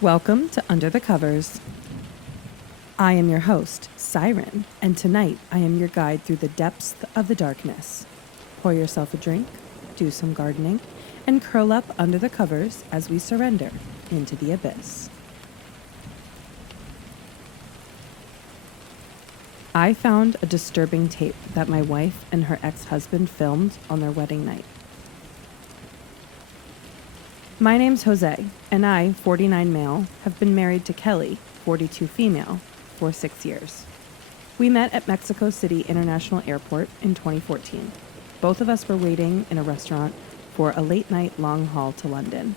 Welcome to Under the Covers. I am your host, Siren, and tonight I am your guide through the depths of the darkness. Pour yourself a drink, do some gardening, and curl up under the covers as we surrender into the abyss. I found a disturbing tape that my wife and her ex-husband filmed on their wedding night. My name's Jose, and I, 49 male, have been married to Kelly, 42 female, for 6 years. We met at Mexico City International Airport in 2014. Both of us were waiting in a restaurant for a late-night long haul to London.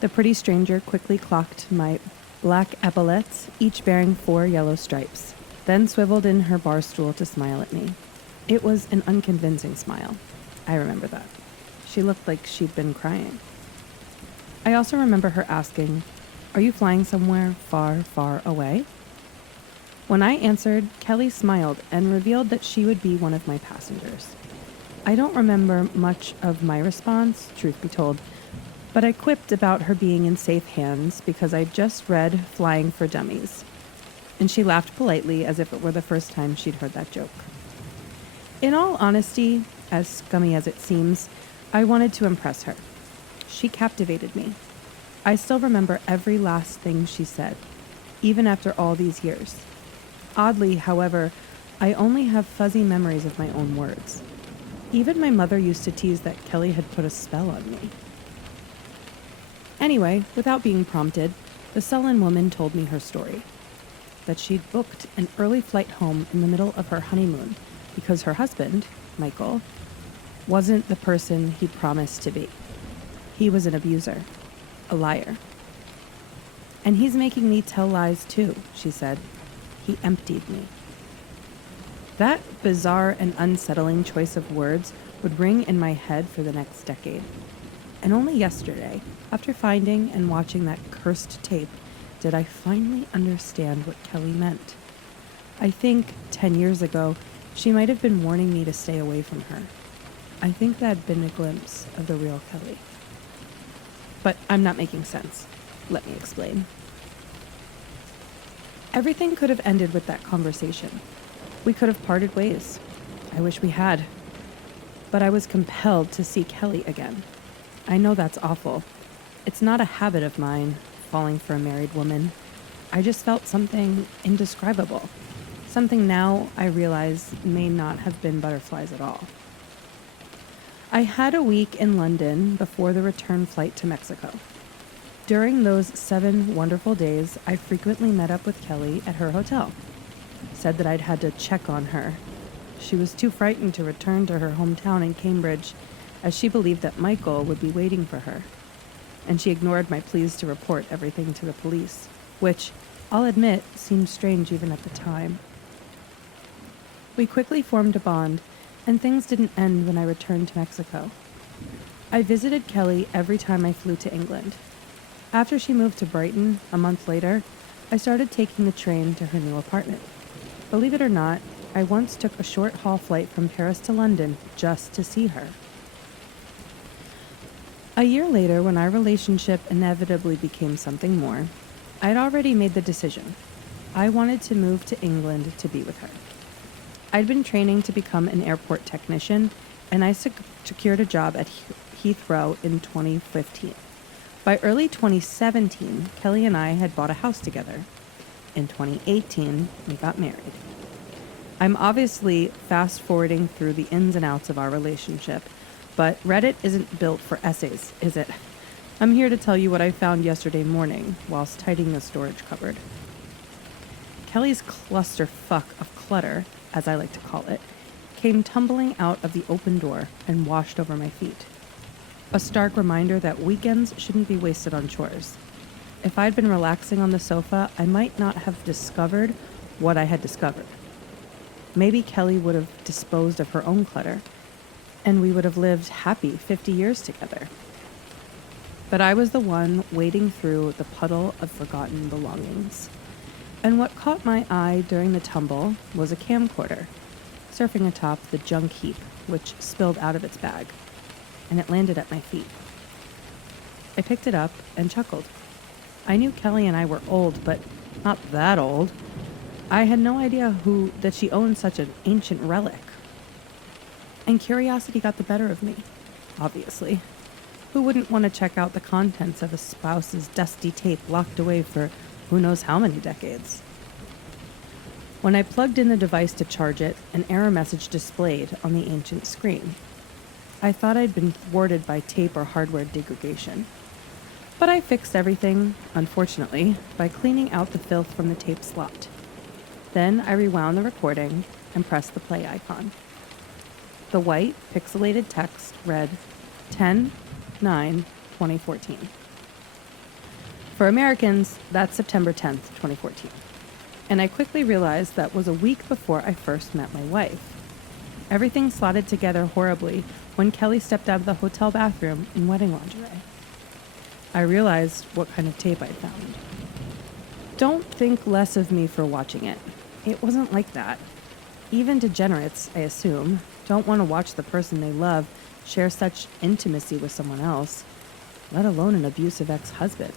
The pretty stranger quickly clocked my black epaulettes, each bearing 4 yellow stripes, then swiveled in her bar stool to smile at me. It was an unconvincing smile. I remember that. She looked like she'd been crying. I also remember her asking, "Are you flying somewhere far, far away?" When I answered, Kelly smiled and revealed that she would be one of my passengers. I don't remember much of my response, truth be told, but I quipped about her being in safe hands because I'd just read Flying for Dummies, and she laughed politely as if it were the first time she'd heard that joke. In all honesty, as scummy as it seems, I wanted to impress her. She captivated me. I still remember every last thing she said, even after all these years. Oddly, however, I only have fuzzy memories of my own words. Even my mother used to tease that Kelly had put a spell on me. Anyway, without being prompted, the sullen woman told me her story. That she'd booked an early flight home in the middle of her honeymoon because her husband, Michael, wasn't the person he'd promised to be. He was an abuser, a liar. And he's making me tell lies too, she said. He emptied me. That bizarre and unsettling choice of words would ring in my head for the next decade. And only yesterday, after finding and watching that cursed tape, did I finally understand what Kelly meant. I think 10 years ago, she might have been warning me to stay away from her. I think that had been a glimpse of the real Kelly. But I'm not making sense. Let me explain. Everything could have ended with that conversation. We could have parted ways. I wish we had. But I was compelled to see Kelly again. I know that's awful. It's not a habit of mine, falling for a married woman. I just felt something indescribable. Something now I realize may not have been butterflies at all. I had a week in London before the return flight to Mexico. During those 7 wonderful days, I frequently met up with Kelly at her hotel. Said that I'd had to check on her. She was too frightened to return to her hometown in Cambridge, as she believed that Michael would be waiting for her. And she ignored my pleas to report everything to the police, which, I'll admit, seemed strange even at the time. We quickly formed a bond, and things didn't end when I returned to Mexico. I visited Kelly every time I flew to England. After she moved to Brighton, a month later, I started taking the train to her new apartment. Believe it or not, I once took a short-haul flight from Paris to London just to see her. A year later, when our relationship inevitably became something more, I'd already made the decision. I wanted to move to England to be with her. I'd been training to become an airport technician, and I secured a job at Heathrow in 2015. By early 2017, Kelly and I had bought a house together. In 2018, we got married. I'm obviously fast-forwarding through the ins and outs of our relationship, but Reddit isn't built for essays, is it? I'm here to tell you what I found yesterday morning whilst tidying the storage cupboard. Kelly's clusterfuck of clutter, as I like to call it, came tumbling out of the open door and washed over my feet. A stark reminder that weekends shouldn't be wasted on chores. If I'd been relaxing on the sofa, I might not have discovered what I had discovered. Maybe Kelly would have disposed of her own clutter, and we would have lived happy 50 years together. But I was the one wading through the puddle of forgotten belongings. And what caught my eye during the tumble was a camcorder, surfing atop the junk heap, which spilled out of its bag, and it landed at my feet. I picked it up and chuckled. I knew Kelly and I were old, but not that old. I had no idea that she owned such an ancient relic. And curiosity got the better of me, obviously. Who wouldn't want to check out the contents of a spouse's dusty tape locked away for who knows how many decades? When I plugged in the device to charge it, an error message displayed on the ancient screen. I thought I'd been thwarted by tape or hardware degradation. But I fixed everything, unfortunately, by cleaning out the filth from the tape slot. Then I rewound the recording and pressed the play icon. The white, pixelated text read 10/9/2014. For Americans, that's September 10th, 2014. And I quickly realized that was a week before I first met my wife. Everything slotted together horribly when Kelly stepped out of the hotel bathroom in wedding lingerie. I realized what kind of tape I'd found. Don't think less of me for watching it. It wasn't like that. Even degenerates, I assume, don't want to watch the person they love share such intimacy with someone else, let alone an abusive ex-husband.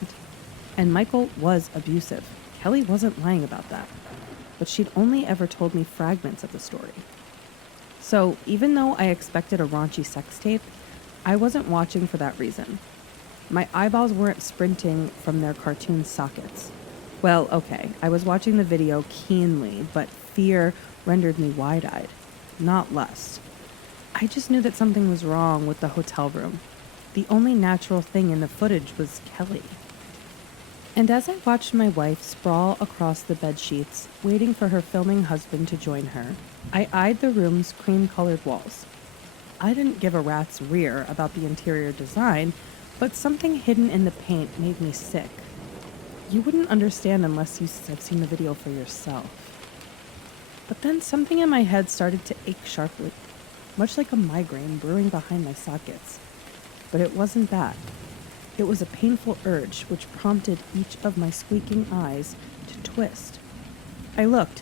And Michael was abusive. Kelly wasn't lying about that. But she'd only ever told me fragments of the story. So even though I expected a raunchy sex tape, I wasn't watching for that reason. My eyeballs weren't sprinting from their cartoon sockets. Well, okay, I was watching the video keenly, but fear rendered me wide-eyed, not lust. I just knew that something was wrong with the hotel room. The only natural thing in the footage was Kelly. And as I watched my wife sprawl across the bed sheets, waiting for her filming husband to join her, I eyed the room's cream-colored walls. I didn't give a rat's rear about the interior design, but something hidden in the paint made me sick. You wouldn't understand unless you had seen the video for yourself. But then something in my head started to ache sharply, much like a migraine brewing behind my sockets. But it wasn't that. It was a painful urge which prompted each of my squeaking eyes to twist. I looked,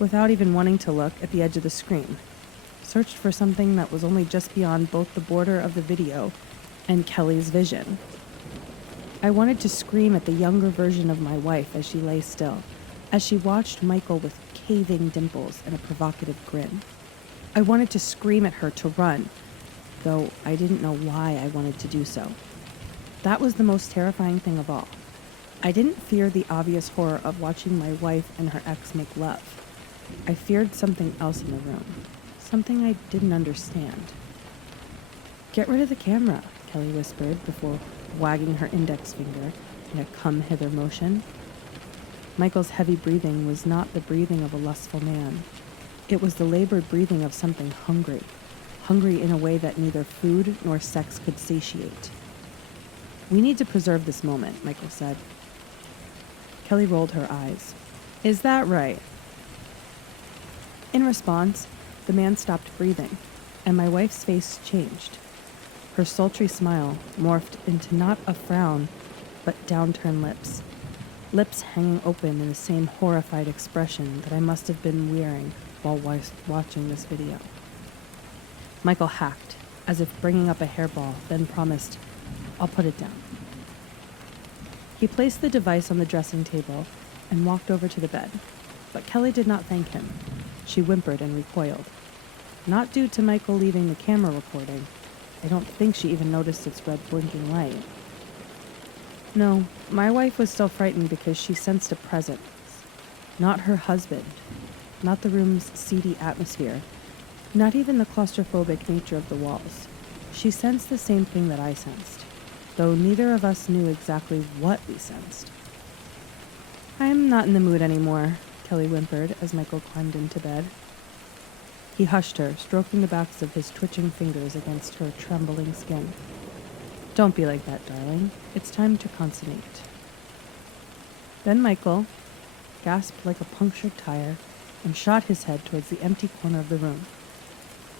without even wanting to look, at the edge of the screen, searched for something that was only just beyond both the border of the video and Kelly's vision. I wanted to scream at the younger version of my wife as she lay still, as she watched Michael with caving dimples and a provocative grin. I wanted to scream at her to run, though I didn't know why I wanted to do so. That was the most terrifying thing of all. I didn't fear the obvious horror of watching my wife and her ex make love. I feared something else in the room, something I didn't understand. "Get rid of the camera," Kelly whispered before wagging her index finger in a come-hither motion. Michael's heavy breathing was not the breathing of a lustful man. It was the labored breathing of something hungry, hungry in a way that neither food nor sex could satiate. "We need to preserve this moment," Michael said. Kelly rolled her eyes. "Is that right?" In response, the man stopped breathing, and my wife's face changed. Her sultry smile morphed into not a frown, but downturned lips. Lips hanging open in the same horrified expression that I must have been wearing while watching this video. Michael hacked, as if bringing up a hairball, then promised, "I'll put it down." He placed the device on the dressing table and walked over to the bed, but Kelly did not thank him. She whimpered and recoiled. Not due to Michael leaving the camera recording. I don't think she even noticed its red blinking light. No, my wife was still frightened because she sensed a presence. Not her husband, not the room's seedy atmosphere, not even the claustrophobic nature of the walls. She sensed the same thing that I sensed, though neither of us knew exactly what we sensed. "I'm not in the mood anymore," Kelly whimpered as Michael climbed into bed. He hushed her, stroking the backs of his twitching fingers against her trembling skin. "Don't be like that, darling. It's time to consummate." Then Michael gasped like a punctured tire and shot his head towards the empty corner of the room.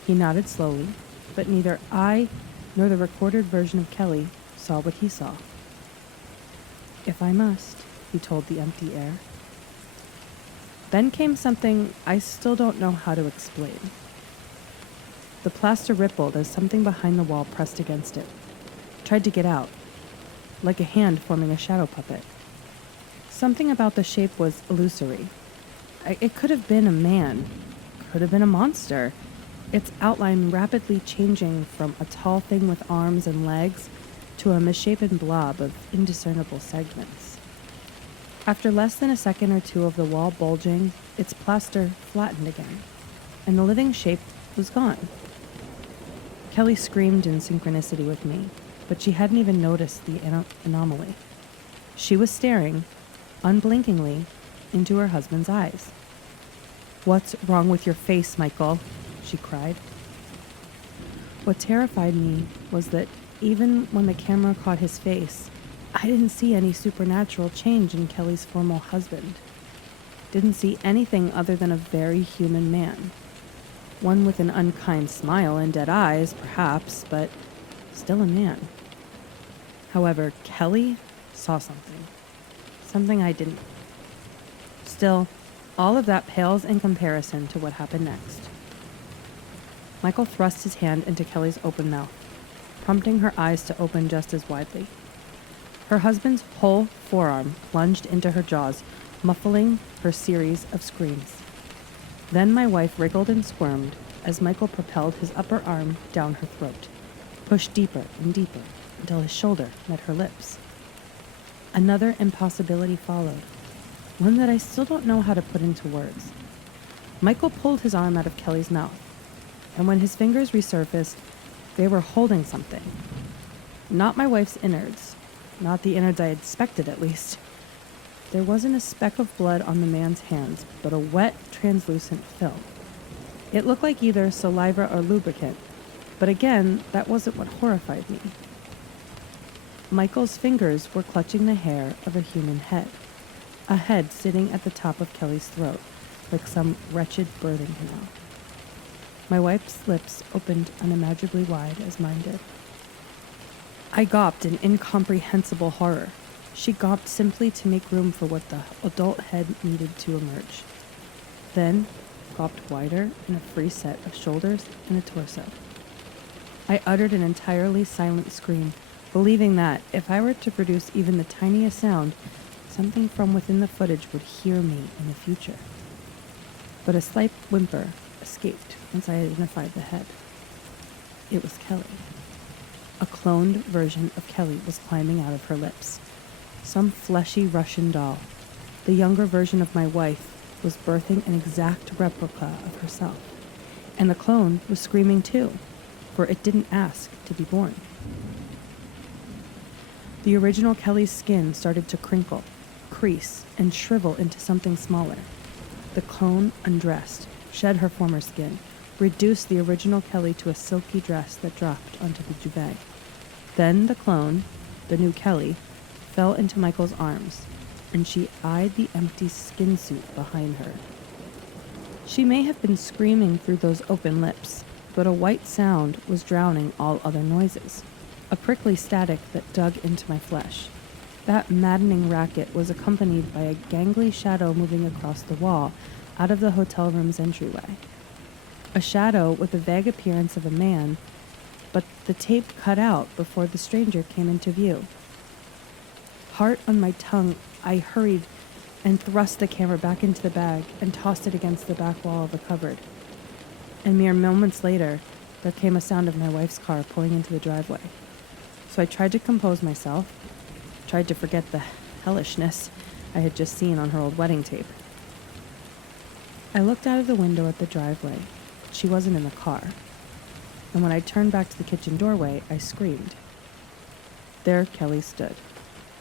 He nodded slowly, but neither I nor the recorded version of Kelly saw what he saw. "If I must," he told the empty air. Then came something I still don't know how to explain. The plaster rippled as something behind the wall pressed against it, tried to get out, like a hand forming a shadow puppet. Something about the shape was illusory. It could have been a man, could have been a monster, its outline rapidly changing from a tall thing with arms and legs to a misshapen blob of indiscernible segments. After less than a second or two of the wall bulging, its plaster flattened again, and the living shape was gone. Kelly screamed in synchronicity with me, but she hadn't even noticed the anomaly. She was staring, unblinkingly, into her husband's eyes. "What's wrong with your face, Michael?" she cried. What terrified me was that even when the camera caught his face, I didn't see any supernatural change in Kelly's former husband. Didn't see anything other than a very human man. One with an unkind smile and dead eyes, perhaps, but still a man. However, Kelly saw something. Something I didn't. Still, all of that pales in comparison to what happened next. Michael thrust his hand into Kelly's open mouth, prompting her eyes to open just as widely. Her husband's whole forearm plunged into her jaws, muffling her series of screams. Then my wife wriggled and squirmed as Michael propelled his upper arm down her throat, pushed deeper and deeper until his shoulder met her lips. Another impossibility followed, one that I still don't know how to put into words. Michael pulled his arm out of Kelly's mouth, and when his fingers resurfaced, they were holding something. Not my wife's innards, not the innards I had expected at least. There wasn't a speck of blood on the man's hands, but a wet, translucent film. It looked like either saliva or lubricant, but again, that wasn't what horrified me. Michael's fingers were clutching the hair of a human head, a head sitting at the top of Kelly's throat, like some wretched birthing canal. My wife's lips opened unimaginably wide as mine did. I gawped in incomprehensible horror. She gawped simply to make room for what the adult head needed to emerge. Then gawped wider in a free set of shoulders and a torso. I uttered an entirely silent scream, believing that, if I were to produce even the tiniest sound, something from within the footage would hear me in the future. But a slight whimper escaped once I identified the head. It was Kelly. A cloned version of Kelly was climbing out of her lips. Some fleshy Russian doll. The younger version of my wife was birthing an exact replica of herself. And the clone was screaming too, for it didn't ask to be born. The original Kelly's skin started to crinkle, crease, and shrivel into something smaller. The clone undressed, shed her former skin, reduced the original Kelly to a silky dress that dropped onto the duvet. Then the clone, the new Kelly, fell into Michael's arms, and she eyed the empty skin suit behind her. She may have been screaming through those open lips, but a white sound was drowning all other noises, a prickly static that dug into my flesh. That maddening racket was accompanied by a gangly shadow moving across the wall out of the hotel room's entryway. A shadow with the vague appearance of a man, but the tape cut out before the stranger came into view. Heart on my tongue, I hurried and thrust the camera back into the bag and tossed it against the back wall of the cupboard. And mere moments later, there came a sound of my wife's car pulling into the driveway. So I tried to compose myself, tried to forget the hellishness I had just seen on her old wedding tape. I looked out of the window at the driveway. She wasn't in the car. And when I turned back to the kitchen doorway, I screamed. There Kelly stood,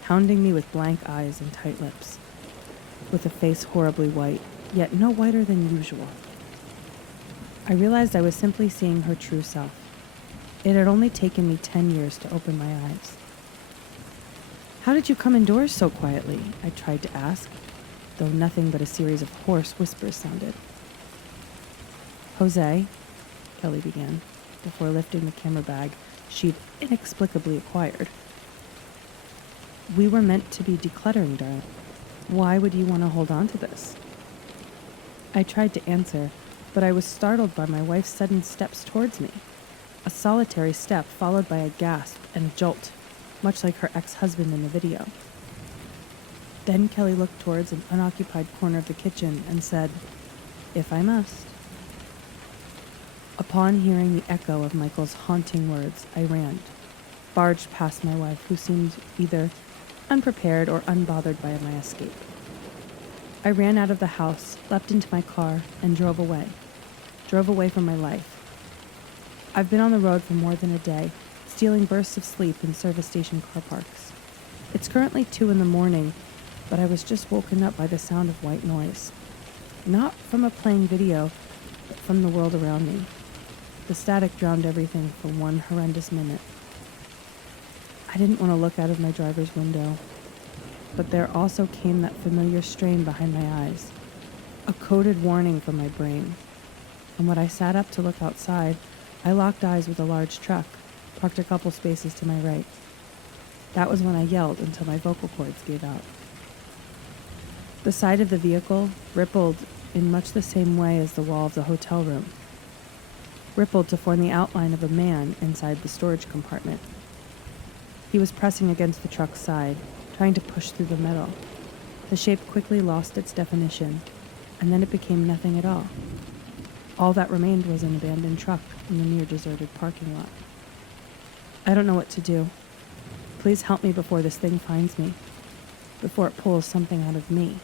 hounding me with blank eyes and tight lips, with a face horribly white, yet no whiter than usual. I realized I was simply seeing her true self. It had only taken me 10 years to open my eyes. "How did you come indoors so quietly?" I tried to ask, though nothing but a series of hoarse whispers sounded. "Jose," Kelly began, before lifting the camera bag she'd inexplicably acquired. "We were meant to be decluttering, darling. Why would you want to hold on to this?" I tried to answer, but I was startled by my wife's sudden steps towards me. A solitary step followed by a gasp and a jolt, much like her ex-husband in the video. Then Kelly looked towards an unoccupied corner of the kitchen and said, "If I must." Upon hearing the echo of Michael's haunting words, I ran, barged past my wife, who seemed either unprepared or unbothered by my escape. I ran out of the house, leapt into my car, and drove away from my life. I've been on the road for more than a day, stealing bursts of sleep in service station car parks. It's currently 2 a.m, but I was just woken up by the sound of white noise. Not from a playing video, but from the world around me. The static drowned everything for one horrendous minute. I didn't want to look out of my driver's window, but there also came that familiar strain behind my eyes, a coded warning from my brain. And when I sat up to look outside, I locked eyes with a large truck, parked a couple spaces to my right. That was when I yelled until my vocal cords gave out. The side of the vehicle rippled in much the same way as the wall of the hotel room, rippled to form the outline of a man inside the storage compartment. He was pressing against the truck's side, trying to push through the metal. The shape quickly lost its definition, and then it became nothing at all. All that remained was an abandoned truck in the near-deserted parking lot. I don't know what to do. Please help me before this thing finds me, before it pulls something out of me.